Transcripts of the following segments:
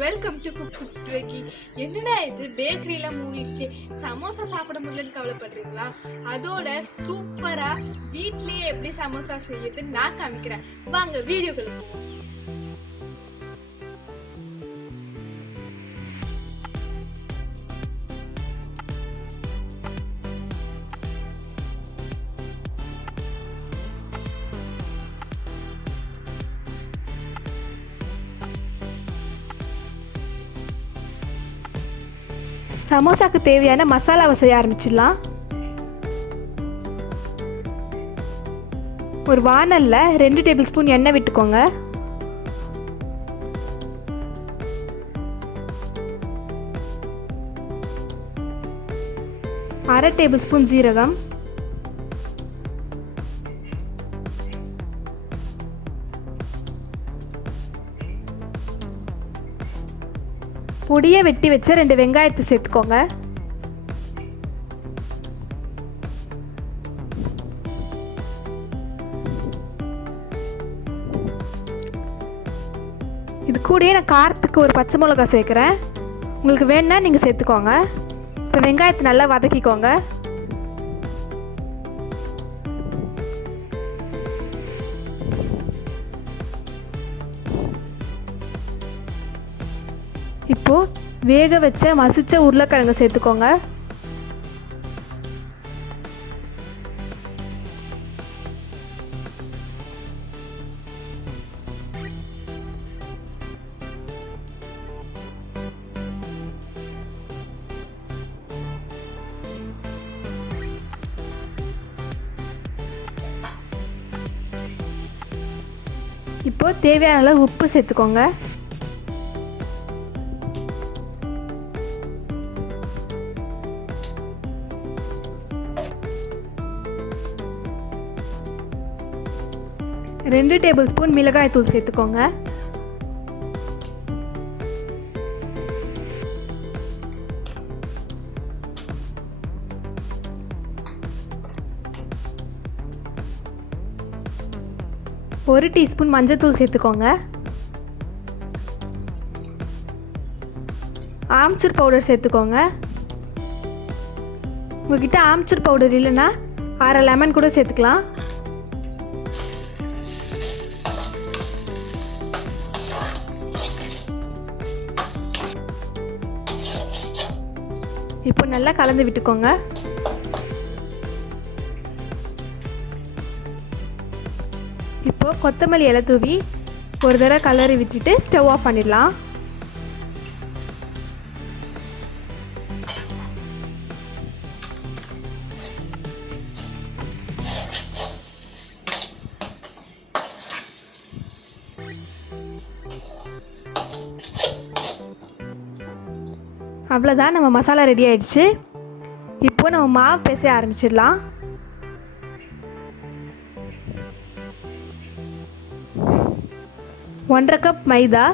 Welcome to Pragi. என்னடா இது பேக்கரியில மூடிடுச்சு, சமோசா சாப்பிட முடியலன்னு கவலைப்படுறீங்களா? அதோட சூப்பரா வீட்லயே எப்படி சமோசா செய்யுதுன்னு நான் காமிக்கிறேன். வாங்க வீடியோக்குள்ள போவோம். சமோசாக்கு தேவையான மசாலாவை செய்ய ஆரம்பிச்சிடலாம். ஒரு வானல்ல 2 டேபிள் ஸ்பூன் எண்ணெய் விட்டுக்கோங்க. அரை டேபிள் ஸ்பூன் ஜீரகம், பொடியை வெட்டி வச்ச 2 வெங்காயத்தை சேர்த்துக்கோங்க. இது கூடயே நான் காரத்துக்கு ஒரு பச்சை மிளகாய் சேர்க்குறேன். உங்களுக்கு வேணுன்னா நீங்கள் சேர்த்துக்கோங்க. இப்போ வெங்காயத்தை நல்லா வதக்கிக்கோங்க. இப்போ வேக வச்ச மசிச்ச உருளைக்கிழங்கு சேர்த்துக்கோங்க. இப்போ தேவையான அளவு உப்பு சேர்த்துக்கோங்க. ரெண்டு டேபிள் ஸ்பூன் மிளகாய் தூள் சேர்த்துக்கோங்க. ஒரு டீஸ்பூன் மஞ்சள் சேர்த்துக்கோங்க. ஆம்ச்சூர் பவுடர் சேர்த்துக்கோங்க. உங்ககிட்ட ஆம்ச்சூர் பவுடர் இல்லைன்னா அரை லெமன் கூட சேர்த்துக்கலாம். இப்போ நல்லா கலந்து விட்டுக்கோங்க. இப்போ கொத்தமல்லி இலை தூவி ஒரு தடவை கலரி விட்டுட்டு ஸ்டவ் ஆஃப் பண்ணிடலாம். அவ்வளோதான், நம்ம மசாலா ரெடி ஆயிடுச்சு. இப்போ நம்ம மாவு பேச ஆரம்பிச்சிடலாம். ஒன்றரை கப் மைதா,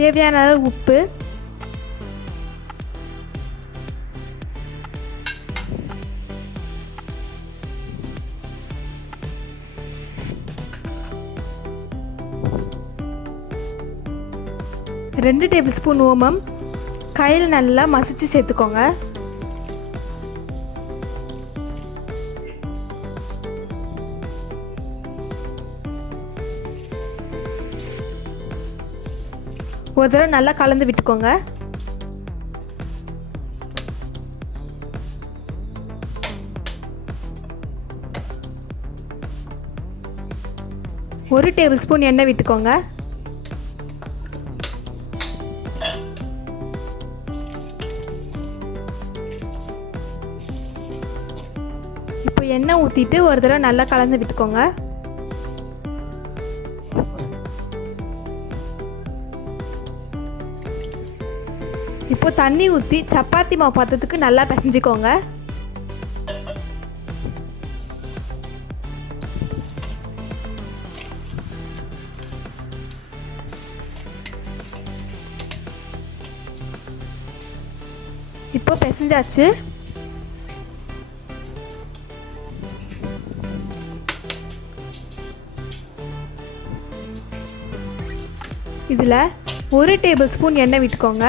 தேவையான அளவு உப்பு, ரெண்டு டேபிள் ஸ்பூன் ஓமம் கையில் நல்லா மசிச்சு சேர்த்துக்கோங்க. ஒரு தடவை நல்லா கலந்து விட்டுக்கோங்க. ஒரு டேபிள் ஸ்பூன் எண்ணெய் விட்டுக்கோங்க. இப்போ எண்ணெய் ஊற்றிட்டு ஒரு தடவை நல்லா கலந்து விட்டுக்கோங்க. இப்போ தண்ணி ஊற்றி சப்பாத்தி மாவு பதத்துக்கு நல்லா பிசைஞ்சிக்கோங்க. இப்போ பிசைஞ்சாச்சு. இதில் 1 டேபிள் ஸ்பூன் எண்ணெய் விட்டுக்கோங்க.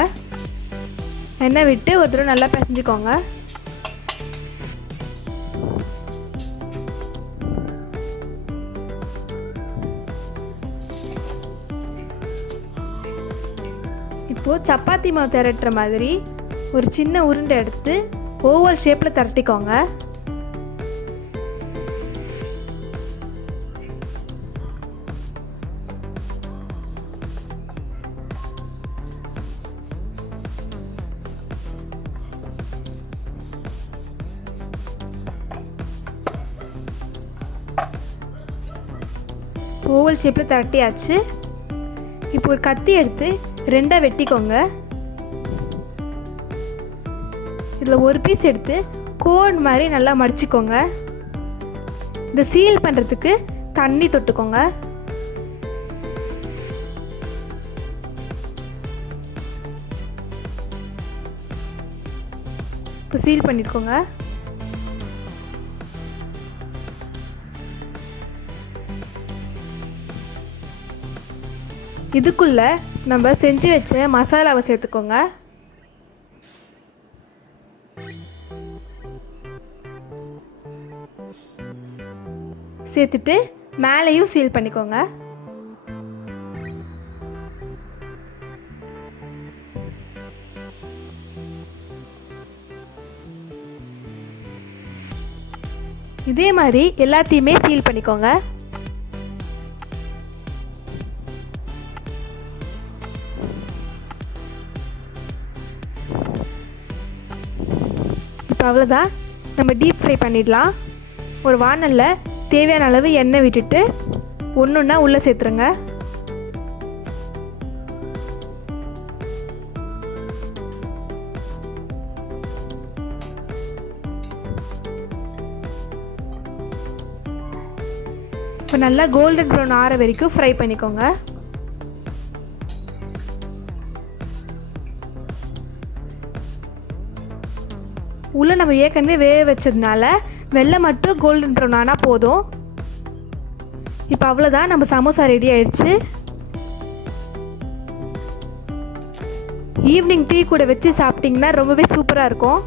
எண்ணெய் விட்டு ஒரு தடவை நல்லா பிசைஞ்சுக்கோங்க. இப்போது சப்பாத்தி மாவு திரட்டுற மாதிரி ஒரு சின்ன உருண்டை எடுத்து ஓவல் ஷேப்பில் திரட்டிக்கோங்க. ஓவல் ஷேப்பில் திரட்டியாச்சு. இப்போ ஒரு கத்தி எடுத்து 2ஆக வெட்டிக்கோங்க. இதில் ஒரு பீஸ் எடுத்து கோன் மாதிரி நல்லா மடிச்சுக்கோங்க. இந்த சீல் பண்ணுறதுக்கு தண்ணி தொட்டுக்கோங்க. இப்போ சீல் பண்ணிக்கோங்க. இதுக்குள்ளே நம்ம செஞ்சு வச்ச மசாலாவை சேர்த்துக்கோங்க. சேர்த்துட்டு மேலேயும் சீல் பண்ணிக்கோங்க. இதே மாதிரி எல்லாத்தையுமே சீல் பண்ணிக்கோங்க. இப்போ அவ்வளோதான், நம்ம டீப் ஃப்ரை பண்ணிடலாம். ஒரு வாணலில் தேவையான அளவு எண்ணெய் விட்டுட்டு ஒன்றுன்னா உள்ளே சேர்த்துருங்க. இப்போ நல்லா கோல்டன் ப்ரௌன் ஆற வரைக்கும் ஃப்ரை பண்ணிக்கோங்க. உள்ளே நம்ம ஏற்கனவே வேக வச்சதுனால வெள்ளை மட்டும் கோல்டன் ப்ரௌன் ஆனால் போதும். இப்போ அவ்வளோதான், நம்ம சமோசா ரெடி ஆயிடுச்சு. ஈவினிங் டீ கூட வச்சு சாப்பிட்டிங்கன்னா ரொம்பவே சூப்பராக இருக்கும்.